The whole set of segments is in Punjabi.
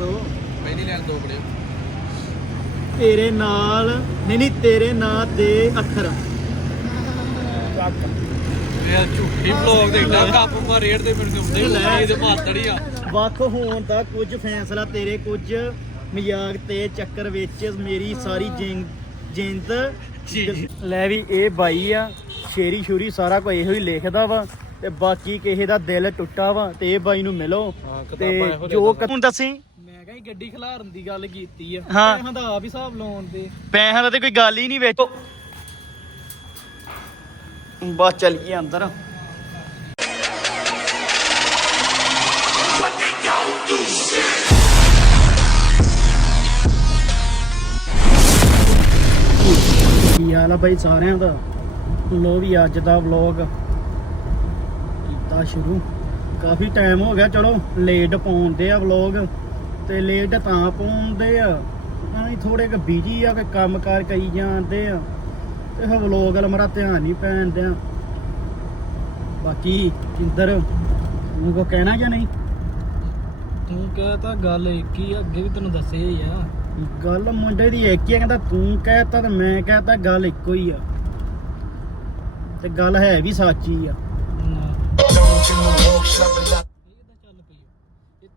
ਦੱਸੋ। ਪਹਿਲੀ ਲੈਣ ਦੋ ਬੜੇ। ਤੇਰੇ ਨਾਲ ਨਹੀਂ ਨਹੀਂ ਤੇਰੇ ਨਾਂ ਦੇ ਅੱਖਰ। ਇਹ ਝੂਠੀ ਬਲੌਗ ਦੇਖਦਾ ਕੱਪ ਮਾ ਰੇਟ ਤੇ ਮੈਨੂੰ ਦਿੰਦੇ ਲੈ। ਇਹਦੇ ਮਾਤੜੀ ਆ। ਵੱਖ ਹੋਣ ਦਾ ਕੁਝ ਫੈਸਲਾ ਤੇਰੇ ਕੁਝ ਮਜ਼ਾਕ ਤੇ ਚੱਕਰ ਵਿੱਚ ਮੇਰੀ ਸਾਰੀ ਜਿੰਦ। ਲੈ ਵੀ ਇਹ ਬਾਈ ਆ ਸ਼ੇਰੀ ਸ਼ੂਰੀ ਸਾਰਾ ਕੁਝ ਇਹੋ ਹੀ ਲਿਖਦਾ ਵਾ। ਤੇ ਬਾਕੀ ਕਿਸੇ ਦਾ ਦਿਲ ਟੁੱਟਾ ਵਾ ਤੇ ਇਹ ਬਾਈ ਨੂੰ ਮਿਲੋ ਹਾਂ, ਤੇ ਇਹੋ ਜੋ ਜਿਹੀਆਂ ਹੁਣ ਦੱਸੀ? ਮੈਂ ਕਿਹਾ ਜੀ ਗੱਡੀ ਖਿਲਾਰਨ ਦੀ ਗੱਲ ਕੀਤੀ ਆ। ਹਾਂ। ਪੈਸਿਆਂ ਦਾ ਆਪ ਹੀ ਹਿਸਾਬ ਲਾਉਣ ਦੇ। ਪੈਸਿਆਂ ਦਾ ਤੇ ਕੋਈ ਗੱਲ ਹੀ ਨਹੀਂ ਵਿੱਚ। ਬਸ ਚੱਲੀਏ ਅੰਦਰ। ਕੀ ਹਾਲ ਆ ਬਾਈ ਸਾਰਿਆਂ ਦਾ? ਲੋ ਵੀ ਅੱਜ ਦਾ ਵਲੌਗ ਕੀਤਾ ਸ਼ੁਰੂ। ਕਾਫੀ ਟਾਈਮ ਹੋ ਗਿਆ ਚਲੋ ਲੇਟ ਪਾਉਂਦੇ ਆ ਵਲੌਗ ਤੇ ਲੇਟ ਤਾਂ ਪਾਉਂਦੇ ਆ। ਅਸੀਂ ਥੋੜੇ ਕ ਬਿਜ਼ੀ ਆ ਕਿ ਕੰਮਕਾਰ ਕਰੀ ਜਾਂਦੇ ਆ। ਤੇ ਫਿਰ ਵਲੌਗ ਵੱਲ ਮੇਰਾ ਧਿਆਨ ਨਹੀਂ ਪੈਣ ਦਿਆ। ਬਾਕੀ ਕਿੰਦਰ ਨੂੰ ਕੋ ਕਹਿਣਾ ਜਾਂ ਨਹੀਂ? ਤੂੰ ਕਹਿ ਤਾਂ ਗੱਲ ਇੱਕ ਹੀ ਆ, ਅੱਗੇ ਵੀ ਤੈਨੂੰ ਦੱਸਿਆ ਹੀ ਆ। ਗੱਲ ਮੁੰਡੇ ਦੀ ਇੱਕ ਹੀ ਆ ਕਹਿੰਦਾ ਤੂੰ ਕਹਿਤਾ ਤੇ ਮੈਂ ਕਹਿਤਾ ਗੱਲ ਇੱਕੋ ਹੀ ਆ। ਤੇ ਗੱਲ ਹੈ ਵੀ ਸੱਚੀ ਆ।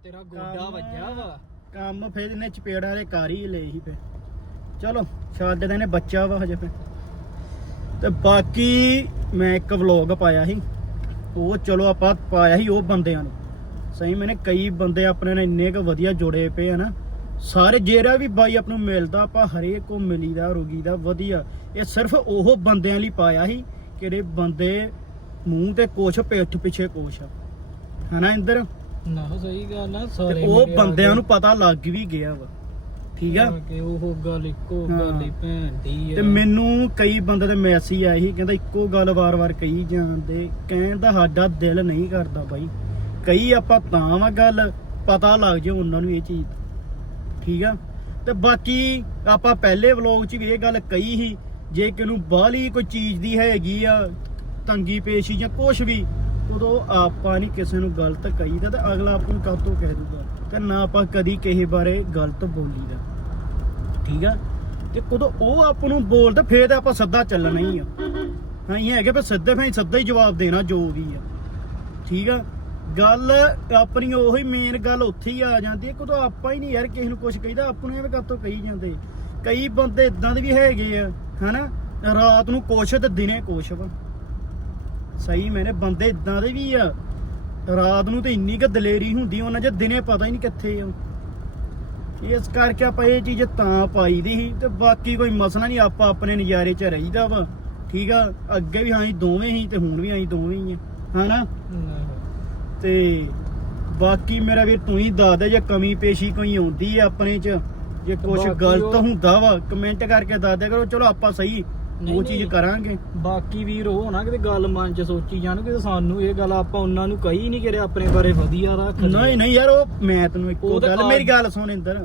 ਤੇਰਾ ਗੋਡਾ ਕੰਮ- ਵੱਜਿਆ ਵਾ। ਕੰਮ ਫਿਰ ਇਹਨੇ ਚਪੇੜਾ ਵਾਲੇ ਕਰ ਹੀ ਸੀ ਫਿਰ। ਚਲੋ ਛੱਡ ਦੇ ਨੇ ਬੱਚਾ ਵਾ ਹਜੇ ਫਿਰ। ਤੇ ਬਾਕੀ ਮੈਂ ਇੱਕ ਵਲੌਗ ਪਾਇਆ ਸੀ। ਉਹ ਚਲੋ ਆਪਾਂ ਪਾਇਆ ਸੀ ਉਹ ਬੰਦਿਆਂ ਨੂੰ। ਸਹੀ ਮੈਨੇ ਕਈ ਬੰਦੇ ਆਪਣੇ ਨਾਲ ਇੰਨੇ ਕੁ ਵਧੀਆ ਜੁੜੇ ਪਏ ਆ ਨਾ। ਸਾਰੇ ਜਿਹੜਾ ਵੀ ਬਾਈ ਆਪ ਨੂੰ ਮਿਲਦਾ ਆਪਾਂ ਹਰੇਕ ਕੋ ਮਿਲੀਦਾ ਰੋਗੀਦਾ ਵਧੀਆ। ਇਹ ਸਿਰਫ ਉਹ ਬੰਦਿਆਂ ਲਈ ਪਾਇਆ ਸੀ ਕਿਹੜੇ ਬੰਦੇ ਮੂੰਹ ਤੇ ਕੁਛ ਪਿੱਠ ਪਿੱਛੇ ਕੁਛ ਆ। ਹਨਾ ਇੰਦਰ? ਨਾ ਸਹੀ ਗੱਲ ਆ ਤੇ ਸਾਰੇ ਉਹ ਮੇਰੇ ਆ ਬੰਦਿਆਂ ਨੂੰ ਪਤਾ ਲੱਗ ਵੀ ਗਿਆ ਵਾ। ਠੀਕ ਆ? ਕੇ ਉਹ ਗੱਲ ਇੱਕੋ ਹਾਂ। ਗੱਲ ਹੀ ਭੈਣ ਦੀ ਆ। ਤੇ ਮੈਨੂੰ ਕਈ ਬੰਦੇ ਦੇ ਮੈਸੇਜ ਆਏ ਸੀ ਕਹਿੰਦਾ ਇੱਕੋ ਗੱਲ ਵਾਰ-ਵਾਰ ਕਹੀ ਜਾਂਦੇ। ਕਹਿੰਦਾ ਸਾਡਾ ਦਿਲ ਨਹੀਂ ਕਰਦਾ ਬਾਈ। ਕਈ ਆਪਾਂ ਤਾਂ ਵਾ ਗੱਲ ਪਤਾ ਲੱਗ ਜੇ ਉਹਨਾਂ ਨੂੰ ਇਹ ਚੀਜ਼ ਠੀਕ ਆ? ਤੇ ਬਾਕੀ ਆਪਾਂ ਪਹਿਲੇ ਵਲੌਗ 'ਚ ਵੀ ਇਹ ਗੱਲ ਕਹੀ ਸੀ ਜੇ ਕਿਨੂੰ ਬਾਹਲੀ ਕੋਈ ਚੀਜ਼ ਦੀ ਹੈਗੀ ਆ ਤੰਗੀ ਪੇਸ਼ੀ ਜਾਂ ਕੁਝ ਵੀ ਉਦੋਂ ਆਪਾਂ ਨਹੀਂ ਕਿਸੇ ਨੂੰ ਗਲਤ ਕਹੀਦਾ ਤੇ ਅਗਲਾ ਆਪ ਨੂੰ ਕਦ ਤੋਂ ਕਹਿ ਦੂਗਾ ਤੇ ਨਾ ਆਪਾਂ ਕਦੀ ਕਿਸੇ ਬਾਰੇ ਗਲਤ ਬੋਲੀਦਾ। ਠੀਕ ਆ? ਤੇ ਕਦੋਂ ਉਹ ਆਪ ਨੂੰ ਬੋਲਦਾ, ਫੇਰ ਤਾਂ ਆਪਾਂ ਸਿੱਧਾ ਚੱਲਣਾ ਹੀ ਆ। ਹਾਂ, ਇਹ ਹੈਗੇ ਪਰ ਸਿੱਧੇ ਫੇਰ ਸਿੱਧਾ ਹੀ ਜਵਾਬ ਦੇਣਾ ਜੋ ਵੀ ਆ। ਠੀਕ ਆ? ਗੱਲ ਆਪਣੀ ਉਹੀ ਮੇਨ ਗੱਲ ਉੱਥੇ ਹੀ ਆ ਜਾਂਦੀ ਹੈ ਕਦੋਂ ਆਪਾਂ ਹੀ ਨਹੀਂ ਯਾਰ ਕਿਸੇ ਨੂੰ ਕੁਝ ਕਹੀਦਾ, ਆਪ ਨੂੰ ਐਵੇਂ ਕਾਤੋਂ ਕਹੀ ਜਾਂਦੇ। ਕਈ ਬੰਦੇ ਇਦਾਂ ਦੇ ਵੀ ਹੈਗੇ ਆ, ਹਨਾ? ਰਾਤ ਨੂੰ ਕੁਛ ਤੇ ਦਿਨੇ ਕੁਛ ਵਾ। ਸਹੀ ਮੈਨੇ ਬੰਦੇ ਇਦਾਂ ਦੇ ਵੀ ਆ। ਰਾਤ ਨੂੰ ਤੇ ਇੰਨੀ ਕੁ ਦਲੇਰੀ ਹੁੰਦੀ ਉਹਨਾਂ 'ਚ ਦਿਨੇ ਪਤਾ ਹੀ ਨਹੀਂ ਕਿੱਥੇ ਆ। ਇਸ ਕਰਕੇ ਆਪਾਂ ਇਹ ਚੀਜ਼ ਤਾਂ ਪਾਈ ਦੀ ਸੀ ਤੇ ਬਾਕੀ ਕੋਈ ਮਸਲਾ ਨਹੀਂ ਆਪਾਂ ਆਪਣੇ ਨਜ਼ਾਰੇ 'ਚ ਰਹੀਦਾ ਵਾ। ਠੀਕ ਆ? ਅੱਗੇ ਵੀ ਹਾਂ ਅਸੀਂ ਦੋਵੇਂ ਹੀ ਤੇ ਹੁਣ ਵੀ ਅਸੀਂ ਦੋਵੇਂ ਹੀ ਆ। ਹਨਾ। ਤੇ ਬਾਕੀ ਮੇਰਾ ਵੀਰ ਤੂੰ ਹੀ ਦੱਸ ਦੇ ਜੇ ਕਮੀ ਪੇਸ਼ੀ ਕੋਈ ਆਉਂਦੀ ਹੈ ਆਪਣੇ 'ਚ ਜੇ ਕੁਝ ਗਲਤ ਹੁੰਦਾ ਵਾ ਕਮੈਂਟ ਕਰਕੇ ਦੱਸ ਦਿਆ ਕਰੋ। ਚਲੋ ਆਪਾਂ ਸਹੀ ਨਹੀਂ, ਉਹ ਚੀਜ਼ ਨਹੀਂ। ਕਰਾਂਗੇ ਬਾਕੀ ਵੀਰ ਉਹ ਨਾ ਕਿਤੇ ਗੱਲ ਮਨ ਚ ਸੋਚੀ ਜਾਣ ਕਿ ਸਾਨੂੰ ਇਹ ਗੱਲ ਆਪਾਂ ਉਹਨਾਂ ਨੂੰ ਕਹੀ ਨਹੀਂ ਕਰੇ ਆਪਣੇ ਬਾਰੇ ਵਧੀਆ ਰੱਖ। ਨਹੀਂ ਨਹੀਂ ਯਾਰ ਉਹ ਮੈਂ ਤੈਨੂੰ ਇੱਕੋ ਉਹ ਤਾਂ ਗੱਲ ਮੇਰੀ ਗੱਲ ਸੁਣ ਇੰਦਰ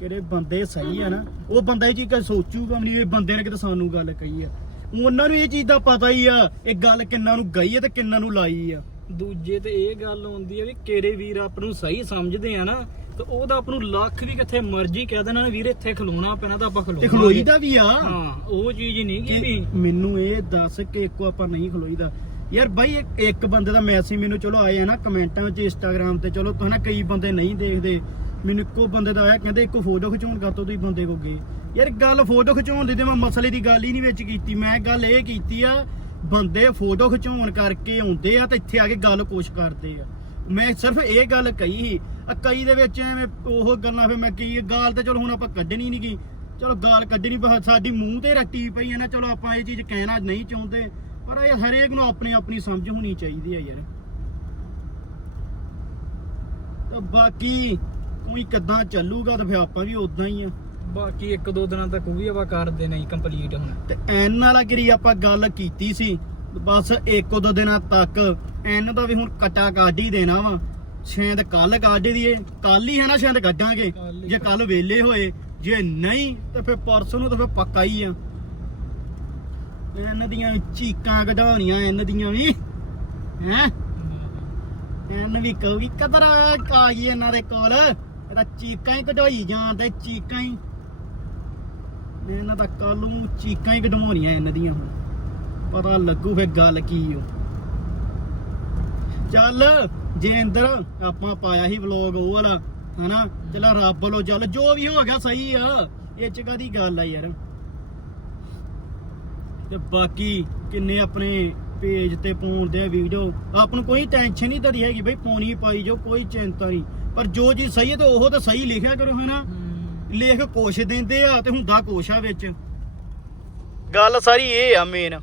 ਕਿਹੜੇ ਬੰਦੇ ਸਹੀ ਆ ਨਾ ਉਹ ਬੰਦਾ ਇਹ ਚੀਜ਼ ਕਦੇ ਸੋਚੂਗਾ ਵੀ ਨਹੀਂ ਇਹ ਬੰਦੇ ਨੇ ਕਿਤੇ ਸਾਨੂੰ ਗੱਲ ਕਹੀ ਆ ਉਹਨਾਂ ਨੂੰ ਇਹ ਚੀਜ਼ ਦਾ ਪਤਾ ਹੀ ਆ ਇਹ ਗੱਲ ਕਿੰਨਾਂ ਨੂੰ ਗਈ ਹੈ ਤੇ ਕਿੰਨਾਂ ਨੂੰ ਲਾਈ ਆ ਦੂਜੇ ਤੇ ਇਹ ਗੱਲ ਹੁੰਦੀ ਆ ਵੀ ਕਿਹੜੇ ਵੀਰ ਆਪ ਨੂੰ ਸਹੀ ਸਮਝਦੇ ਆ ਨਾ ਤੇ ਉਹਦਾ ਆਪ ਨੂੰ ਲੱਖ ਵੀ ਕਿੱਥੇ ਮਰਜ਼ੀ ਕਹਿ ਦੇਣਾ ਵੀਰ ਇੱਥੇ ਖਲੋਣਾ ਪੈਣਾ ਤਾਂ ਆਪਾਂ ਤੇ ਖਲੋਣਾ ਖਲੋਈ ਦਾ ਵੀ ਆ। ਹਾਂ ਉਹ ਚੀਜ਼ ਨਹੀਂ ਕਿ ਮੈਨੂੰ ਇਹ ਦੱਸ ਕਿ ਇੱਕੋ ਆਪਾਂ ਨਹੀਂ ਖਲੋਈਦਾ। ਯਾਰ ਬਾਈ ਇੱਕ- ਇੱਕ ਬੰਦੇ ਦਾ ਮੈਸੇਜ ਮੈਨੂੰ ਚਲੋ ਆਇਆ ਨਾ ਕਮੈਂਟਾਂ ਵਿੱਚ ਇੰਸਟਾਗ੍ਰam ਤੇ ਚਲੋ ਤੁਸੀਂ ਨਾ ਕਈ ਬੰਦੇ ਨਹੀਂ ਦੇਖਦੇ। ਮੈਨੂੰ ਇੱਕੋ ਬੰਦੇ ਦਾ ਆਇਆ ਕਹਿੰਦੇ ਇੱਕੋ ਫੋਟੋ ਖਿਚਾਉਣ ਕਰ ਤੁਸੀਂ ਬੰਦੇ ਕੋ ਗਏ ਯਾਰ ਗੱਲ ਫੋਟੋ ਖਿਚਾਉਣ ਦੀ ਤੇ ਮੈਂ ਮਸਲੇ ਦੀ ਗੱਲ ਹੀ ਨਹੀਂ ਵਿੱਚ ਕੀਤੀ। ਮੈਂ ਗੱਲ ਇਹ ਕੀਤੀ ਆ ਬੰਦੇ ਫੋਟੋ ਖਿਚਾਉਣ ਕਰਕੇ ਆਉਂਦੇ ਆ ਤੇ ਇੱਥੇ ਆ ਕੇ ਗੱਲ ਕੁਛ ਕਰਦੇ ਆ। ਮੈਂ ਸਿਰਫ ਇਹ ਗੱਲ ਕਹੀ ਸੀ ਆ ਕਈ ਦੇ ਵਿੱਚ ਐਵੇਂ ਉਹ ਗੱਲਾਂ ਫੇ ਮੈਂ ਕੀ ਗਾਲ ਤੇ ਚਲੋ ਹੁਣ ਆਪਾਂ ਕੱਢਣੀ ਨਹੀਂ ਗਈ ਚਲੋ ਗਾਲ ਕੱਢਣੀ ਪਰ ਸਾਡੀ ਮੂੰਹ ਤੇ ਰੱਟੀ ਪਈ ਹੈ ਨਾ ਚਲੋ ਆਪਾਂ ਇਹ ਚੀਜ਼ ਕਹਿਣਾ ਨਹੀਂ ਚਾਹੁੰਦੇ। ਪਰ ਇਹ ਹਰੇਕ ਨੂੰ ਆਪਣੀ ਆਪਣੀ ਸਮਝ ਹੋਣੀ ਚਾਹੀਦੀ ਹੈ ਯਾਰ। ਤੇ ਬਾਕੀ ਕੋਈ ਕਿੱਦਾਂ ਚੱਲੂਗਾ ਤਾਂ ਫੇ ਆਪਾਂ ਵੀ ਉਦਾਂ ਹੀ ਆ। ਬਾਕੀ ਇੱਕ ਦੋ ਦਿਨਾਂ ਤੱਕ ਉਹ ਵੀ ਆਪਾਂ ਕਰਦੇ ਨਹੀਂ ਕੰਪਲੀਟ ਹੁਣ। ਤੇ ਐਨ ਵਾਲਾ ਗਿਰੀ ਆਪਾਂ ਗੱਲ ਕੀਤੀ ਸੀ। ਬਸ ਇੱਕ ਦੋ ਦਿਨਾਂ ਤੱਕ ਐਨ ਦਾ ਵੀ ਹੁਣ ਕਟਾ ਕੱਢ ਹੀ ਦੇਣਾ ਵਾ। ਸ਼ਾਇਦ ਕੱਲ ਕੱਢ ਦਈਏ। ਕੱਲ ਹੀ ਹੈ ਨਾ ਸ਼ਾਇਦ ਕੱਢਾਂਗੇ। ਹੀ ਜੇ ਕੱਲ ਵੇਲੇ ਹੋਏ ਜੇ ਨਹੀਂ ਤਾਂ ਫਿਰ ਪਰਸੋਂ ਨੂੰ ਤਾਂ ਫਿਰ ਪੱਕਾ ਹੀ ਆ। ਇਹਨਾਂ ਦੀਆਂ ਚੀਕਾਂ ਕਢਾਉਣੀਆਂ ਇਹਨਾਂ ਦੀਆਂ ਵੀ। ਹੈ? ਐਨ ਵੀ ਕਹੂਗੀ ਕਦਰ ਆ ਗਈ ਇਹਨਾਂ ਦੇ ਕੋਲ। ਇਹਦਾ ਚੀਕਾਂ ਹੀ ਕਢਾਈ ਜਾਂਦੇ ਚੀਕਾਂ ਹੀ। ਇਹਨਾਂ ਦਾ ਕੱਲ ਨੂੰ ਚੀਕਾਂ ਹੀ ਕਢਵਾਉਣੀਆਂ ਇਹਨਾਂ ਦੀਆਂ ਹੁਣ। ਪਤਾ ਲੱਗੂ ਫੇ ਗੱਲ ਕੀ ਓ। ਚੱਲ। ਜੇ ਅੰਦਰ ਆਪਾਂ ਪਾਇਆ ਸੀ ਵਲੋਗ ਉਹ ਵਾਲਾ ਹਨਾ? ਚੱਲ ਰੱਬ ਵੱਲੋਂ ਚੱਲ ਜੋ ਵੀ ਹੋ ਗਿਆ ਸਹੀ ਆ। ਇਹ ਚ ਕਾਦੀ ਗੱਲ ਆ ਯਾਰ? ਤੇ ਬਾਕੀ ਕਿੰਨੇ ਆਪਣੇ ਪੇਜ ਤੇ ਪਾਉਂਦੇ ਆ ਵੀਡੀਓ ਆਪ ਨੂੰ ਕੋਈ ਟੈਨਸ਼ਨ ਨਹੀਂ ਤਦੀ ਹੈਗੀ ਬਈ ਪਾਉਣੀ ਪਾਈ ਜੋ ਕੋਈ ਚਿੰਤਾ ਨਹੀਂ ਪਰ ਜੋ ਜੀ ਸਹੀ ਹੈ ਤੇ ਉਹ ਤਾਂ ਸਹੀ ਲਿਖਿਆ ਕਰੋ ਹੈ। ਨਾ ਲੇਖ ਕੋਸ਼ ਦਿੰਦੇ ਆ ਤੇ ਹੁੰਦਾ ਕੋਸ਼ ਆ ਵਿੱਚ। ਗੱਲ ਸਾਰੀ ਇਹ ਆ ਮੇਨ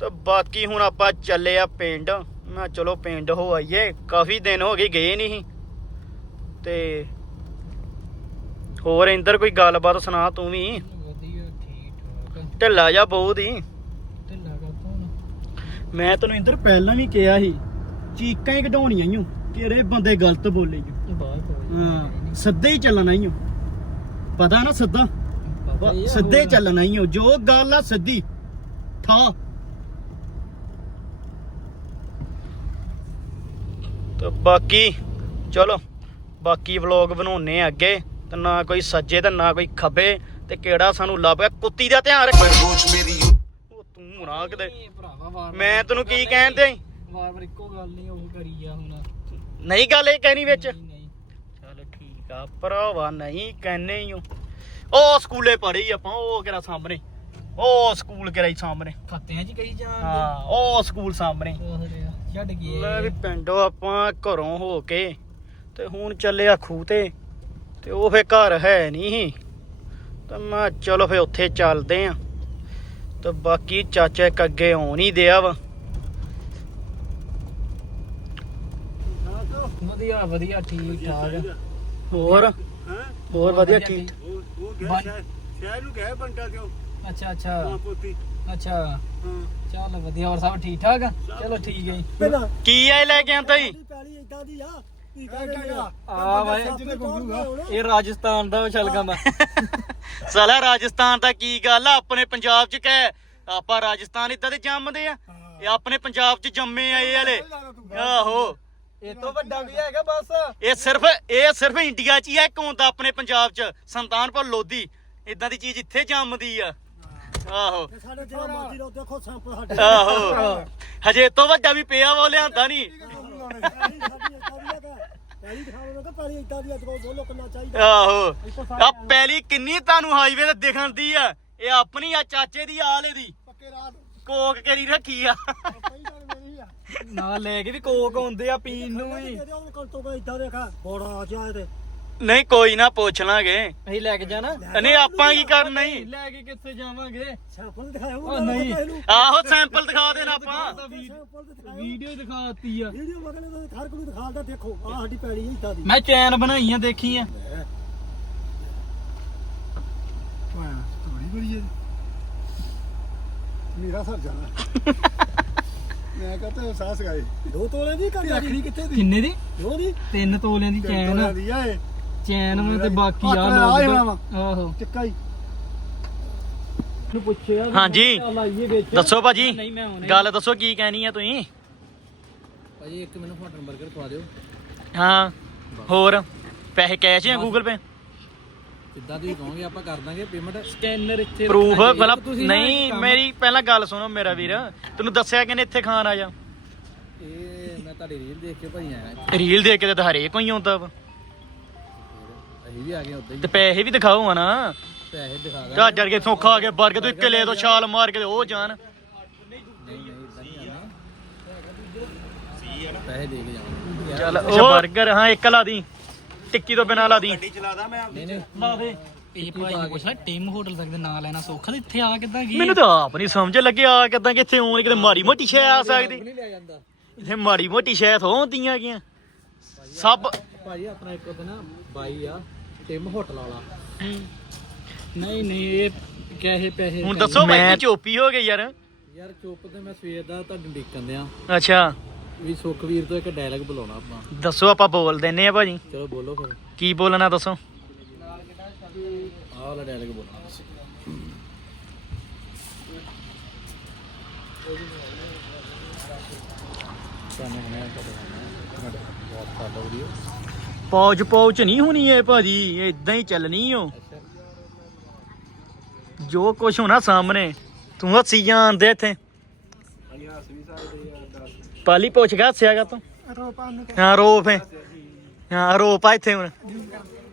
ਤੇ ਬਾਕੀ ਹੁਣ ਆਪਾਂ ਚੱਲੇ ਆ ਪਿੰਡ। ਮੈਂ ਚਲੋ ਪਿੰਡ ਹੋ ਆਈਏ ਕਾਫੀ ਦਿਨ ਹੋ ਗਏ ਗਏ ਨਹੀਂ। ਤੇ ਹੋਰ ਇੰਦਰ ਕੋਈ ਗੱਲਬਾਤ ਸੁਣਾ ਤੂੰ ਵੀ? ਵਧੀਆ ਠੀਕ ਠਾਕ। ਢਿੱਲਾ ਜਾ ਬਹੁਤ ਹੀ। ਮੈਂ ਤੈਨੂੰ ਇੰਦਰ ਪਹਿਲਾਂ ਵੀ ਕਿਹਾ ਸੀ ਚੀਕਾਂ ਹੀ ਕਢਾਉਣੀਆਂ ਈ ਓ ਕਿਹੜੇ ਬੰਦੇ ਗਲਤ ਬੋਲੇ ਈ ਓ। ਬਾਹਰ ਹਾਂ ਸਿੱਧੇ ਹੀ ਚੱਲਣਾ ਈ ਓ। ਪਤਾ ਨਾ ਸਿੱਧਾ? ਸਿੱਧੇ ਚੱਲਣਾ ਈ ਓ ਜੋ ਗੱਲ ਆ ਸਿੱਧੀ। ਠਾ ਤੇ ਬਾਕੀ ਚਲੋ ਬਾਕੀ ਵਲੌਗ ਬਣਾਉਣੇ ਆ ਅੱਗੇ ਤੇ ਨਾ ਕੋਈ ਸੱਜੇ ਤੇ ਨਾ ਕੋਈ ਖੱਬੇ ਤੇ ਕਿਹੜਾ ਸਾਨੂੰ ਲੱਭ ਗਿਆ? ਕੁੱਤੀ ਦਾ ਧਿਆਨ ਰੱਖ। ਉਹ ਤੂੰ ਨਾ ਕਿਤੇ। ਮੈਂ ਤੈਨੂੰ ਕੀ ਕਹਿੰਦੇ ਵਾਰ ਵਾਰ ਇੱਕੋ ਗੱਲ ਨਹੀਂ ਉਹ ਕਰੀ ਆ ਹੁਣ। ਨਹੀਂ ਗੱਲ ਇਹ ਕਹਿਣੀ ਵਿੱਚ। ਚਲ ਠੀਕ ਆ ਭਰਾਵਾ ਨਹੀਂ ਕਹਿੰਨੇ ਹੀ। ਉਹ ਸਕੂਲੇ ਪੜ੍ਹੀ ਆਪਾਂ ਉਹ ਕਿਹੜਾ ਸਾਹਮਣੇ? ਉਹ ਸਕੂਲ ਕਿਹੜਾ ਹੀ ਸਾਹਮਣੇ? ਖੱਤਿਆਂ 'ਚ ਕਹੀ ਜਾਂਦੇ ਹਾਂ ਉਹ ਸਕੂਲ ਸਾਹਮਣੇ। ਛੱਡ ਗਏ ਲੈ ਵੀ ਪਿੰਡੋਂ ਆਪਾਂ ਘਰੋਂ ਹੋ ਕੇ ਤੇ ਹੁਣ ਚੱਲੇ ਆ ਖੂਹ ਤੇ ਤੇ ਉਹ ਫੇ ਘਰ ਹੈ ਨਹੀਂ। ਤਾਂ ਮੈਂ ਕਿਹਾ ਚਲੋ ਫੇ ਉੱਥੇ ਚੱਲਦੇ ਆ। ਤੇ ਬਾਕੀ ਚਾਚਾ ਇੱਕ ਅੱਗੇ ਆਉਣ ਹੀ ਦਿਆ ਵਾ। ਵਧੀਆ ਵਧੀਆ ਠੀਕ ਠਾਕ ਹੋਰ? ਹੋਰ ਵਧੀਆ ਠੀਕ ਸ਼ਹਿਰ ਨੂੰ ਗਏ ਬੰਟਾ ਦਿਓ ਅੱਛਾ ਅੱਛਾ। ਪੋਤੀ। ਅੱਛਾ। ਚੱਲ ਵਧੀਆ ਹੋਰ ਸਭ ਠੀਕ ਠਾਕ? ਆ? ਚਲੋ ਠੀਕ ਹੈ ਜੀ। ਪਹਿਲਾਂ ਕੀ ਐ ਲੈ ਕੇ ਆਂਦਾ ਜੀ? ਪੈਲੀ ਇਦਾਂ ਦੀ ਆ ਕੀ ਕਹਿੰਦੇ ਆ ਆ ਬਾਈ ਇਹ ਰਾਜਸਥਾਨ ਦਾ ਛਲਗਮ ਆ। ਸਾਲਾ ਰਾਜਸਥਾਨ ਦਾ ਕੀ ਗੱਲ ਆ? ਆਪਣੇ ਪੰਜਾਬ ਚ ਕਹਿ ਆਪਾਂ ਰਾਜਸਥਾਨ ਇਦਾਂ ਦੇ ਜੰਮਦੇ ਆ। ਇਹ ਆਪਣੇ ਪੰਜਾਬ ਚ ਜੰਮੇ ਆ ਇਹ ਵਾਲੇ। ਆਹੋ। ਇਹ ਤੋਂ ਵੱਡਾ ਵੀ ਹੈਗਾ ਬਸ। ਇਹ ਸਿਰਫ ਇਹ ਸਿਰਫ ਇੰਡੀਆ ਚ ਹੀ ਇੱਕ ਹੁੰਦਾ ਆਪਣੇ ਪੰਜਾਬ ਚ। ਸੰਤਾਨਪੁਰ ਲੋਧੀ। ਇਦਾਂ ਦੀ ਚੀਜ਼ ਇੱਥੇ ਜੰਮਦੀ ਆ। ਆਹੋ। ਸਾਡੇ ਜਿਹੜਾ ਮਰਜ਼ੀ ਲੋ ਦੇਖੋ ਸੈਂਪਲ ਸਾਡੇ ਆਹੋ। ਹਜੇ ਇਹ ਤੋਂ ਵੱਡਾ ਵੀ ਪਿਆ ਵਾ ਉਹ ਲਿਆਂਦਾ ਨਹੀਂ ਮੈਂ ਦੀ ਅੱਜ ਕੋਲ ਬੋਲੋ ਕਿੰਨਾ ਚਾਹੀਦਾ। ਆਹੋ। ਆ ਪਹਿਲੀ ਕਿੰਨੀ ਤੁਹਾਨੂੰ ਹਾਈਵੇ ਤੇ ਦਿਖਣਦੀ ਆ। ਇਹ ਆਪਣੀ ਆ ਚਾਚੇ ਦੀ ਆਲੇ ਦੀ। ਪੱਕੇ ਰਾਤ। ਕੋਕ ਕਰੀ ਰੱਖੀ ਆ? ਪਈ ਗੱਲ ਮੇਰੀ ਆ। ਨਾਲ ਲੈ ਕੇ ਵੀ ਕੋਕ ਆਉਂਦੇ ਆ ਪੀਣ ਨੂੰ ਵੀ। ਇਹਦੇ ਉਹ ਕੰਟੋ ਕਾ ਇਦਾਂ ਦੇਖਾ ਬੜਾ ਜਾ ਤੇ। ਨਹੀਂ ਕੋਈ ਨਾ ਪੁੱਛ ਲਾਂਗੇ। ਅਸੀਂ ਲੈ ਕੇ ਜਾਣਾ। ਨਹੀਂ ਆਪਾਂ ਕੀ ਕਰਨਾ ਈ ਲੈ ਕੇ ਕਿੱਥੇ ਜਾਵਾਂਗੇ? ਸੈਂਪਲ ਦਿਖਾਇਆ ਉਹ ਨਹੀਂ। ਆਹੋ ਸੈਂਪਲ ਦਿਖਾ ਦੇਣਾ ਆਪਾਂ। ਸੈਂਪਲ ਦਿਖਾਇਆ ਵੀਡੀਓ। ਦਿਖਾਤੀ ਆ। ਵੀਡੀਓ ਮਗਲੇ ਦਾ ਹਰ ਕੋਈ ਦਿਖਾਉਂਦਾ ਦੇਖੋ ਆ ਸਾਡੀ ਪੈਲੀ ਇਦਾਂ ਦੀ। ਮੈਂ ਚੈਨ ਬਣਾਈ ਆ ਦੇਖੀ ਆ। ਵਾਹ ਬੜੀ ਬੜੀ ਹੈ ਮੇਰਾ ਸਰ ਜਾਣਾ। ਮੈਂ ਕਹਤਾ ਸਾਸ ਗਏ ਦੋ ਤੋਲੇ ਦੀ ਕਰ ਰੱਖਣੀ ਕਿੱਥੇ ਦੀ? ਕਿੰਨੇ ਦੀ ਦੋ ਦੀ? ਤਿੰਨ ਤੋਲਿਆਂ ਦੀ ਤਿੰਨ ਚੈਨ। ਤੋਲਿਆਂ ਦੀ ਆ ਇਹ। ਚੈਨ ਮੈਂ ਤੇ ਬਾਕੀ ਆ ਹੋਣਾ ਲੋਕ ਆਹੋ। ਟਿੱਕਾ ਹੀ ਨੂੰ ਪੁੱਛਿਆ ਵੀ ਹਾਂਜੀ। ਵਿੱਚ। ਦੱਸੋ ਭਾਜੀ। ਨਹੀਂ ਮੈਂ ਹੁਣੇ ਗੱਲ ਦੱਸੋ ਕੀ ਕਹਿਣੀ ਆ ਤੁਸੀਂ? ਭਾਜੀ ਇੱਕ ਮੈਨੂੰ ਹੋਟਲ 버ਗਰ ਖਵਾ ਦਿਓ। ਹਾਂ ਹੋਰ? ਪੈਸੇ ਕੈਸ਼ ਜਾਂ ਗੂਗਲ ਪੇ ਜਿੱਦਾਂ ਤੁਸੀਂ ਕਹੋਗੇ ਆਪਾਂ ਕਰ ਦਾਂਗੇ ਪੇਮੈਂਟ ਸਕੈਨਰ ਇੱਥੇ ਪ੍ਰੂਫ ਰੱਖਣਾ ਜੀ। ਪਹਿਲਾਂ ਤੁਸੀਂ ਨਾ ਨਹੀਂ ਇੱਕ ਕੰਮ- ਮੇਰੀ ਪਹਿਲਾਂ ਗੱਲ ਸੁਣੋ ਮੇਰਾ ਵੀਰ। ਤੈਨੂੰ ਦੱਸਿਆ ਕਿਨੇ ਇੱਥੇ ਖਾਣ ਆ ਜਾ। ਇਹ ਮੈਂ ਤੁਹਾਡੀ ਰੀਲ ਦੇਖ ਕੇ ਭਾਈ ਆਇਆ। ਰੀਲ ਦੇਖ ਕੇ ਤਾਂ ਹਰੇਕ ਕੋਈ ਆਉਂਦਾ ਵਾ। ਅਸੀਂ ਵੀ ਆ ਗਏ ਉਦਾਂ ਹੀ। ਤੇ ਪੈਸੇ ਵੀ ਦਿਖਾਓ ਹਨਾ। ਪੈਸੇ ਦਿਖਾ ਦਾਂਗੇ। ਝਾਜਰ ਕੇ ਸੌਖਾ ਆ ਕੇ ਬਰਗ ਤੂੰ ਇੱਕੇ ਲੈ ਦੋ ਛਾਲ ਮਾਰ ਕੇ ਤੇ ਉਹ ਜਾਣ। ਨਹੀਂ ਨਹੀਂ ਇਦਾਂ ਨਹੀਂ ਕਰਨਾ ਪੈਸੇ ਦੇ ਕੇ ਜਾਵਾਂਗੇ। ਚੱਲ ਉਹ 버ਗਰ ਹਾਂ ਇੱਕ ਲਾ ਦੀ। ਟਿੱਕੀ ਤੋਂ ਬਿਨਾ ਲਾ ਦੀ। ਨਹੀਂ ਨਹੀਂ। ਲਾ ਦੇ। ਇਹ ਭਾਈ ਨੂੰ ਪੁੱਛਣਾ ਟੀਮ ਹੋਟਲ ਤੱਕ ਦੇ ਨਾਂ ਲੈਣਾ ਸੌਖਾ ਤੇ ਇੱਥੇ ਆ ਕਿੱਦਾਂ ਗਈ ਮੈਨੂੰ ਤਾਂ ਆਪ ਨਹੀਂ ਸਮਝ ਲੱਗਿਆ ਕਿਦਾਂ ਕਿੱਥੇ ਹੋਣ ਕਿਤੇ ਮਾੜੀ ਮੋਟੀ ਸ਼ੈ ਆ ਸਕਦੀ। ਨਹੀਂ ਲਿਆ ਜਾਂਦਾ। ਇੱਥੇ ਮਾੜੀ ਮੋਟੀ ਸ਼ੈ ਥੋਂ ਹੁੰਦੀਆਂ ਗੀਆਂ। ਸਭ ਭਾਜੀ ਆਪਣਾ ਇੱਕ ਉਹਦਾ ਨਾ ਬਾਈ ਆ। ਟਿਮ ਹੋਟਲ ਵਾਲਾ। ਨਹੀਂ ਨਹੀਂ ਇਹ ਕਹੇ ਪੈਸੇ ਹੁਣ ਦੱਸੋ ਮੈਂ ਚੋਪੀ ਹੋ ਗਈ ਯਾਰ? ਯਾਰ ਚੁੱਪ ਤੇ ਮੈਂ ਸਵੇਰ ਦਾ ਤੁਹਾਨੂੰ ਡਿੱਕਣ ਦਿਆਂ। ਅੱਛਾ। ਵੀ ਸੁਖਵੀਰ ਤੋਂ ਇੱਕ ਡਾਇਲੌਗ ਬੁਲਾਉਣਾ ਆਪਾਂ। ਦੱਸੋ ਆਪਾਂ ਬੋਲ ਦਿੰਨੇ ਆ ਭਾਜੀ। ਚਲੋ ਬੋਲੋ ਫਿਰ। ਕੀ ਬੋਲਣਾ ਦੱਸੋ? ਆਹ ਵਾਲਾ ਡਾਇਲੌਗ ਬੋਲਣਾ ਤੁਹਾਨੂੰ ਹੁਣੇ ਤੁਹਾਡੇ ਸਾਹਮਣੇ ਬਹੁਤ ਸਾਡਾ ਵੀਡੀਓ ਪੌਜ ਪੌਚ ਨਹੀਂ ਹੋਣੀ ਇਹ ਭਾਜੀ ਇਦਾਂ ਹੀ ਚੱਲਣੀ ਓ। ਜੋ ਕੁਛ ਹੋਣਾ ਸਾਹਮਣੇ, ਤੂੰ ਹੱਸੀ ਜਾਂਦੇ ਇੱਥੇ। ਪਾਲੀ ਪੁੱਛ ਗਿਆ ਹੱਸਿਆਗਾ ਤੂੰ। ਹਾਂ ਰੋਪ ਹੈ ਹਾਂ ਰੋਪ ਆ ਇੱਥੇ ਹੁਣ।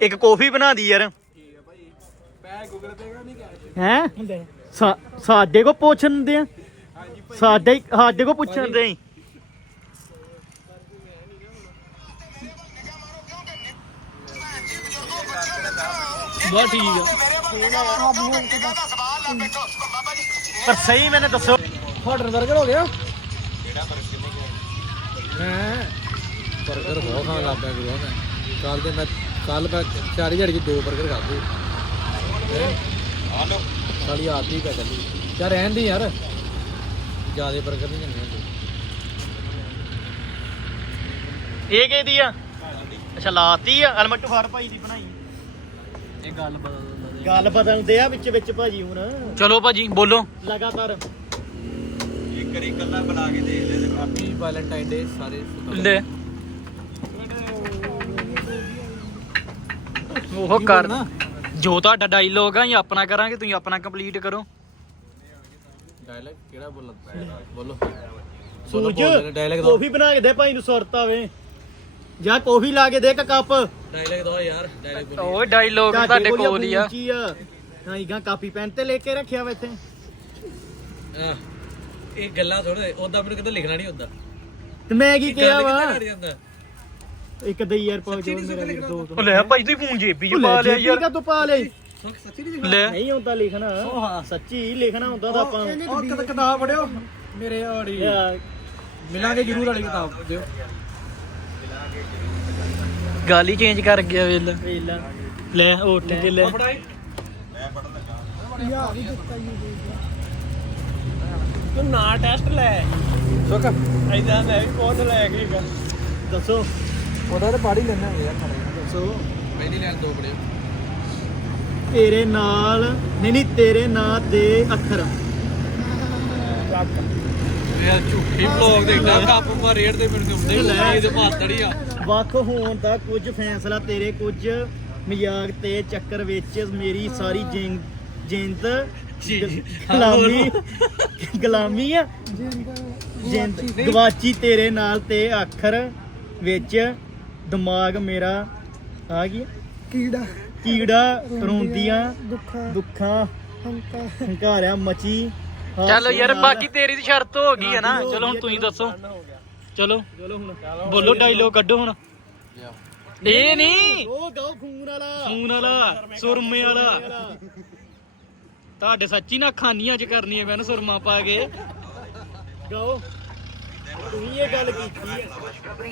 ਇੱਕ ਕੌਫੀ ਬਣਾ ਦੀ ਯਾਰ। ਹੈ? ਸਾਡੇ ਕੋ ਪੁੱਛਣ ਦੇ ਆ ਸਾਡੇ ਸਾਡੇ ਕੋ ਪੁੱਛਣ ਦੇ ਬਸ ਠੀਕ ਆ। ਪਰ ਸਹੀ ਮੈਨੇ ਦੱਸੋ। ਤੁਹਾਡਾ ਬਰਗਰ ਹੋ ਗਿਆ? ਮੈਂ ਬਰਗਰ ਬਹੁਤ ਖਾਣ ਲੱਗ ਕੱਲ ਦੇ ਮੈਂ ਕੱਲ ਮੈਂ ਚਾਰ ਹੀ ਕੇ ਦੋ ਬਰਗਰ ਖਾਧੇ। ਹਲੋ ਸਾਲੀ ਆਦੀ ਪੈ ਚੱਲੀ ਯਾਰ ਰਹਿਣ ਦੀ ਯਾਰ। ਜਿਆਦੇ ਬਰਗਰ ਨਹੀਂ ਚੰਗੇ ਹੁੰਦੇ ਇਹ ਕਿਹਦੀ ਆ? ਅੱਛਾ ਲਾਤੀ ਆ। ਅਲਮਟੂ ਫਾਰ ਭਾਈ ਦੀ ਬਣਾਈ। ਇਹ ਗੱਲ ਬਦਲ ਦਿੰਦਾ ਗੱਲ ਬਦਲਦੇ ਆ ਵਿੱਚ ਵਿੱਚ ਭਾਜੀ ਹੁਣ। ਚਲੋ ਭਾਜੀ ਬੋਲੋ। ਲਗਾਤਾਰ। ਇੱਕ ਵਾਰੀ ਕੱਲਾ ਬਣਾ ਕੇ ਦੇਖ ਲੈ ਤੇ ਹੈਪੀ ਵੈਲੈਂਟਾਈਨ ਡੇ ਸਾਰੇ ਲੈ। ਉਹ ਕਰ। ਜੋ ਤੁਹਾਡਾ ਡਾਇਲੋਗ ਆ ਇਹ ਆਪਣਾ ਕਰਾਂਗੇ ਤੁਸੀਂ ਆਪਣਾ ਕੰਪਲੀਟ ਕਰੋ। ਡਾਇਲੌਗ ਕਿਹੜਾ ਬੋਲਦਾ ਬੋਲੋ। ਸੂਰਜ ਡਾਇਲੌਗ ਦੋ ਕੌਫੀ ਬਣਾ ਕੇ ਦੇ ਭਾਈ ਨੂੰ ਸੁਰਤ ਆਵੇ। ਜਾਂ ਕੌਫੀ ਲਾ ਕੇ ਦੇ ਇੱਕ ਕੱਪ। ਡਾਇਲੌਗ ਦੋ ਯਾਰ ਡਾਇਲੌਗ ਉਹ ਡਾਇਲੋਗ ਤੁਹਾਡੇ ਕੋਲ ਹੀ ਆ। ਉੱਚੀ ਆ। ਹਾਂ ਇਗਾ ਕਾਪੀ ਪੈਨ ਤੇ ਲੈ ਕੇ ਰੱਖਿਆ ਵਾ ਇੱਥੇ। ਆਹ, ਇਹ ਗੱਲਾਂ ਥੋੜੇ ਉਦਾਂ ਮੈਨੂੰ ਕਿਤੇ ਲਿਖਣਾ ਨਹੀਂ ਹੁੰਦਾ। ਤੇ ਮੈਂ ਕੀ ਕਿਹਾ ਵਾ? ਕਰ ਜਾਂਦਾ? ਇੱਕ ਦੇ ਯਾਰ ਪਾਉ ਜੋ ਮੇਰਾ ਵੀਰ ਦੋ ਉਹ ਲੈ ਭਾਈ ਤੁਸੀਂ ਫੋਨ ਜੇਬੀ ਚ ਪਾ ਲਿਆ ਯਾਰ। ਤੂੰ ਪਾ ਲੈ ਸੱਚੀ ਨਹੀਂ ਲੈ। ਨਹੀਂ ਹੁੰਦਾ ਲਿਖਣਾ। ਸੱਚੀ ਲਿਖਣਾ ਹੁੰਦਾ ਤਾਂ ਆਪਾਂ ਉਹ ਕਿਤੇ ਕਿਤਾਬ ਪੜਿਓ ਮੇਰੇ ਆੜੀ। ਯਾਰ, ਮਿਲਾਂਗੇ ਜ਼ਰੂਰ ਵਾਲੀ ਕਿਤਾਬ ਦਿਓ। ਗੱਲ ਹੀ ਚੇਂਜ ਕਰ ਗਿਆ ਵੇਲ। ਲੈ ਲੈ ਉੱਠ ਕੇ ਲੈ? ਤੂੰ ਨਾ ਟੈਸਟ ਲੈ। ਸੁੱਕ ਐਦਾਂ ਮੈਂ ਵੀ ਕੋਡ ਲੈ ਕੇ ਗਾ ਦੱਸੋ। ਉਹਦਾ ਤਾਂ ਪੜ ਹੀ ਲੈਣਾ ਯਾਰ ਦੱਸੋ। ਮੈਂ ਨਹੀਂ ਲੈਣ ਦੋ ਪੜਿਓ ਤੇਰੇ ਨਾਲ ਨਹੀਂ ਨਹੀਂ ਤੇਰੇ ਨਾਂ ਦੇ ਅੱਖਰ। ਯਾਰ ਝੂਠੀ ਬਲੌਗ ਦੇਖਦਾ ਕੱਪ ਮਾ ਰੇਟ ਦੇ ਮੈਨੂੰ ਹੁੰਦੇ ਲੈ ਇਹਦੇ ਮਾਤੜੀ ਆ ਵੱਖ ਹੋਣ ਦਾ ਕੁਝ ਫੈਸਲਾ ਤੇਰੇ ਕੁਝ ਮਜ਼ਾਕ ਤੇ ਚੱਕਰ ਵਿੱਚ ਮੇਰੀ ਸਾਰੀ ਜਿੰਦ ਜਿੰਦ ਗੁਲਾਮੀ ਗੁਲਾਮੀ ਆ? ਜਿੰਦ ਗਵਾਚੀ ਤੇਰੇ ਨਾਲ ਤੇ ਅੱਖਰ ਵਿੱਚ ਦਿਮਾਗ ਮੇਰਾ ਆ ਗਿਆ ਕੀੜਾ। ਕੀੜਾ ਰੋਂਦੀਆਂ ਦੁੱਖਾਂ ਦੁੱਖਾਂ ਹੰਕਾ ਹੰਕਾਰਿਆ ਮਚੀ ਚਲੋ ਯਾਰ ਬਾਕੀ ਤੇਰੀ ਦੀ ਸ਼ਰਤ ਹੋ ਗਈ ਹੈ ਨਾ। ਚਲੋ ਹੁਣ ਤੁਸੀਂ ਦੱਸੋ। ਚਲੋ। ਚਲੋ ਹੁਣ ਬੋਲੋ ਡਾਇਲੋਗ ਕੱਢੋ ਹੁਣ। ਇਹ ਨਹੀਂ। ਉਹ ਗਾਓ ਖੂਨ ਵਾਲਾ। ਖੂਨ ਵਾਲਾ ਸੁਰਮੇ ਵਾਲਾ। ਤੁਹਾਡੇ ਸੱਚੀ ਨਾ ਖਾਨੀਆਂ ਚ ਕਰਨੀ ਹੈ ਮੈਨੂੰ ਸੁਰਮਾ ਪਾ ਕੇ। ਗਾਓ ਤੁਸੀਂ ਇਹ ਗੱਲ ਕੀਤੀ ਹੈ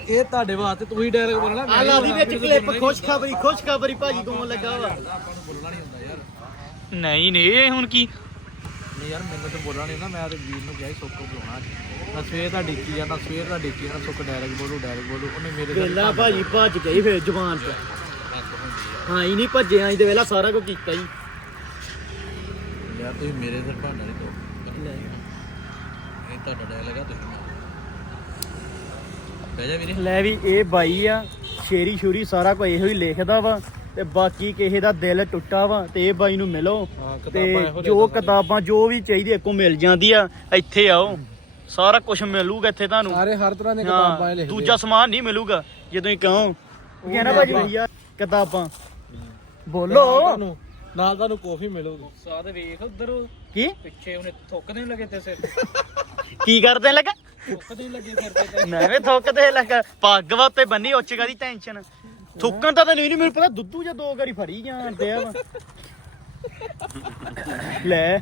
ਇਹ ਤੁਹਾਡੇ ਵਾਸਤੇ ਤੂੰ ਹੀ ਡਾਇਲੌਗ ਬੋਲਣਾ ਆ ਲਾ ਦੀ ਵਿੱਚ ਕਲਿੱਪ ਖੁਸ਼ਖਬਰੀ ਖੁਸ਼ਖਬਰੀ ਭਾਜੀ ਗਾਉਣ ਲੱਗਾ ਵਾ। ਬੋਲਣਾ ਨਹੀਂ ਹੁੰਦਾ ਯਾਰ। ਨਹੀਂ ਨਹੀਂ ਇਹ ਹੁਣ ਕੀ? ਨਹੀਂ ਯਾਰ ਮੈਨੂੰ ਤਾਂ ਬੋਲਣਾ ਨਹੀਂ ਨਾ ਮੈਂ ਤੇ ਵੀਰ ਨੂੰ ਕਿਹਾ ਸੀ ਸੁੱਕ ਬੁਲਾਉਣਾ ਮੈਂ ਸਵੇਰ ਦਾ ਡਿੱਕੀ ਜਾਂਦਾ ਸਵੇਰ ਦਾ ਡਿੱਕੀ ਜਾਂਦਾ ਸੁੱਕ ਡਾਇਲੌਗ ਬੋਲੂ ਡਾਇਲੌਗ ਬੋਲੂ। ਉਹਨੇ ਮੇਰੇ ਨਾਲ ਵੇਲਾ ਭਾਜੀ ਭੱਜ ਗਈ ਫੇਰ ਜ਼ੁਬਾਨ ਤੇ। ਹਾਂ ਹੀ ਨਹੀਂ ਭੱਜੇ ਆਂ ਤੇ ਵੇਲਾ ਸਾਰਾ ਕੁਝ ਕੀਤਾ ਹੀ। ਯਾਰ ਤੁਸੀਂ ਮੇਰੇ ਸਿਰ ਭਾਂਡਾ ਨਹੀਂ ਦੋ ਇਹ ਤੁਹਾਡਾ ਡਾਇਲੌਗ ਤੁਸੀਂ ਬਹਿ ਜਾ ਵੀਰੇ। ਲੈ ਵੀ ਇਹ ਬਾਈ ਆ ਸ਼ੇਰੀ ਸ਼ੂਰੀ ਸਾਰਾ ਕੁਝ ਇਹੋ ਹੀ ਲਿਖਦਾ ਵਾ। ਤੇ ਬਾਕੀ ਕਿਸੇ ਦਾ ਦਿਲ ਟੁੱਟਾ ਵਾ ਤੇ ਇਹ ਬਾਈ ਨੂੰ ਮਿਲੋ। ਤੇ ਜੋ ਕਿਤਾਬਾਂ ਜੋ ਵੀ ਚਾਹੀਦੀ ਇੱਕੋ ਮਿਲ ਜਾਂਦੀ ਆ। ਇੱਥੇ ਆਓ। ਸਾਰਾ ਕੁਝ ਮਿਲੂਗਾ ਇੱਥੇ ਤੁਹਾਨੂੰ। ਸਾਰੇ ਹਰ ਤਰ੍ਹਾਂ ਦੀਆਂ ਕਿਤਾਬਾਂ ਲਿਖਦੇ ਦੂਜਾ ਸਮਾਨ ਨਹੀਂ ਮਿਲੂਗਾ ਜੇ ਤੁਸੀਂ ਕਹੋ। ਉਹ ਕਹਿੰਦਾ ਭਾਜੀ ਭਈਆ ਕਿਤਾਬਾਂ। ਬੋਲੋ। ਤੁਹਾਨੂੰ ਨਾਲ ਤੁਹਾਨੂੰ ਕਾਫੀ ਮਿਲੂਗੀ। ਸਾਦ ਵੇਖ ਉਧਰ। ਕੀ? ਪਿੱਛੇ ਉਹਨੇ ਥੁੱਕਦੇ ਲੱਗੇ ਤੇ ਸਿਰ ਕੀ ਕਰਦੇ ਲੱਗਾ? ਥੁੱਕਦੇ ਲੱਗੇ ਸਿਰ ਤੇ ਮੈਂ ਵੀ ਥੁੱਕਦੇ ਲੱਗਾ। ਪੱਗ ਵਾ ਉੱਤੇ ਬੰਨੀ ਉੱਚ ਕਾਦੀ ਟੈਨਸ਼ਨ ਥੁੱਕਣ ਤਾਂ ਤਾਂ ਨਹੀਂ ਨਹੀਂ ਮੈਨੂੰ ਪਤਾ ਦੁੱਧੂ ਜਾਂ ਦੋ ਵਾਰੀ ਫੜੀ ਜਾਂਦੇ ਆ ਵਾ। ਲੈ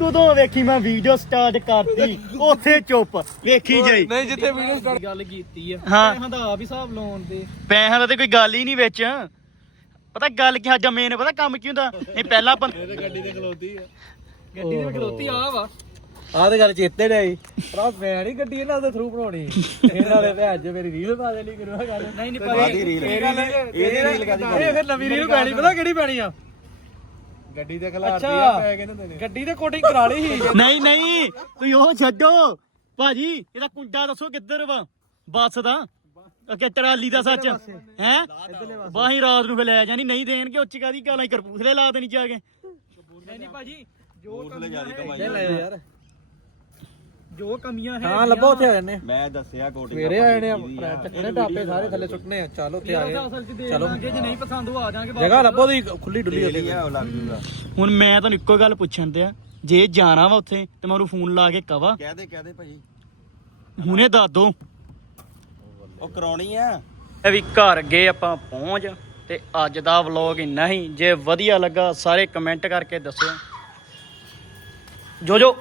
ਕਦੋਂ ਵੇਖੀ ਮੈਂ ਵੀਡੀਓ ਸਟਾਰਟ ਕਰਤੀ? ਉੱਥੇ ਚੁੱਪ ਵੇਖੀ ਜਾਈ। ਨਹੀਂ ਜਿੱਥੇ ਵੀਡੀਓ ਸਟਾਰਟ ਗੱਲ ਕੀਤੀ ਆ। ਹਾਂ। ਪੈਸਿਆਂ ਦਾ ਆਪ ਹੀ ਹਿਸਾਬ ਲਾਉਣ ਦੇ। ਪੈਸਿਆਂ ਦਾ ਤੇ ਕੋਈ ਗੱਲ ਹੀ ਨਹੀਂ ਵਿੱਚ। ਪਤਾ ਗੱਲ ਕੀ ਸਾਡਾ ਮੇਨ ਪਤਾ ਕੰਮ ਕੀ ਹੁੰਦਾ? ਇਹ ਪਹਿਲਾਂ ਆਪਾਂ ਗੱਡੀ ਤੇ ਖਲੋਤੀ ਆ। ਗੱਡੀ ਦੇ ਵਿੱਚ ਖਲੋਤੀ ਆ ਵਾ। ਆਹ ਤੇ ਗੱਲ ਚੇਤੇ ਨਹੀਂ ਭਰਾ ਮੈਂ ਨਹੀਂ ਗੱਡੀ ਇਹਨਾਂ ਦੇ ਥਰੂ ਬਣਾਉਣੀ। ਇਹਨਾਂ ਵਾਲੇ ਭੈਣ ਅੱਜ ਮੇਰੀ ਰੀਲ ਪਾ ਦੇਣੀ ਕਰੂਗਾ ਗੱਲ। ਨਹੀਂ ਨਹੀਂ ਰੀਲ ਇਹਦੀ ਰੀਲ ਇਹ ਫਿਰ ਨਵੀਂ ਰੀਲ ਪੈਣੀ ਪਤਾ ਕਿਹੜੀ ਪੈਣੀ ਆ? ਗੱਡੀ ਦੇ ਖਿਲਾਫ ਅੱਛਾ। ਪੈ ਗਏ ਨੇ ਗੱਡੀ ਤੇ ਕੋਟਿੰਗ ਕਰਾ ਲਈ ਸੀ। ਨਹੀਂ ਨਹੀਂ ਤੁਸੀਂ ਉਹ ਛੱਡੋ। ਭਾਜੀ ਇਹਦਾ ਕੁੰਡਾ ਦੱਸੋ ਕਿੱਧਰ ਵਾ? ਬੱਸ ਦਾ? ਅੱਗੇ ਟਰਾਲੀ ਦਾ ਸੱਚ। ਹੈ? ਬਾਹੀ ਰਾਤ ਨੂੰ ਫੇ ਲੈ ਜਾਣੀ ਨਹੀਂ ਦੇਣਗੇ ਉੱਚ ਕਾਦੀ ਗਾਲਾਂ ਹੀ ਕਰਪੂਸਲੇ ਲਾ ਦੇਣੀ ਜਾ ਕੇ। ਨਹੀਂ ਨਹੀਂ ਭਾਜੀ ਜੋ ਕਮੀਆਂ ਜ਼ਿਆਦਾ ਹੈ। ਕਮਾਈ ਲੈ ਯਾਰ। ਜੋ ਕਮੀਆਂ ਹੈ ਹਾਂ ਲੱਭੋ ਉੱਥੇ ਆ ਜੰਨੇ ਮੈਂ ਦੱਸਿਆ ਕੋਟੀ ਸਵੇਰੇ ਆ ਜਾਣੇ ਆ। ਚੱਕਣੇ ਟਾਪੇ ਸਾਰੇ ਥੱਲੇ ਸੁੱਟਨੇ ਆ। ਚਲ ਉੱਥੇ ਆ ਗਏ। ਅਸਲ ਚ ਦੇ ਲਾਂਗੇ ਜੇ ਨਹੀਂ ਪਸੰਦ ਉਹ ਆ ਜਾਾਂਗੇ ਜਗ੍ਹਾ ਲੱਭੋ ਦੀ ਖੁੱਲੀ ਡੁੱਲੀ ਉੱਥੇ। ਲਿਆ ਉਹ ਲੱਗ ਜੂਗਾ। ਹੁਣ ਮੈਂ ਤੁਹਾਨੂੰ ਇੱਕੋ ਗੱਲ ਪੁੱਛਣ ਤੇ ਆ ਜੇ ਜਾਣਾ ਵਾ ਉੱਥੇ ਤੇ ਮੈਂ ਉਹਨੂੰ ਫੋਨ ਲਾ ਕੇ ਕਵਾ। ਕਹਿ ਦੇ ਕਹਿ ਦੇ ਭਾਜੀ। ਹੁਣੇ ਦੱਸ ਦੋ। ਉਹ ਕਰਾਉਣੀ ਆ। ਇਹ ਵੀ ਘਰ ਗਏ ਆਪਾਂ ਪਹੁੰਚ ਤੇ ਅੱਜ ਦਾ ਵਲੌਗ ਇੰਨਾ ਹੀ। ਜੇ ਵਧੀਆ ਲੱਗਾ ਸਾਰੇ ਕਮੈਂਟ ਕਰਕੇ ਦੱਸਿਓ। ਜੋ ਜੋ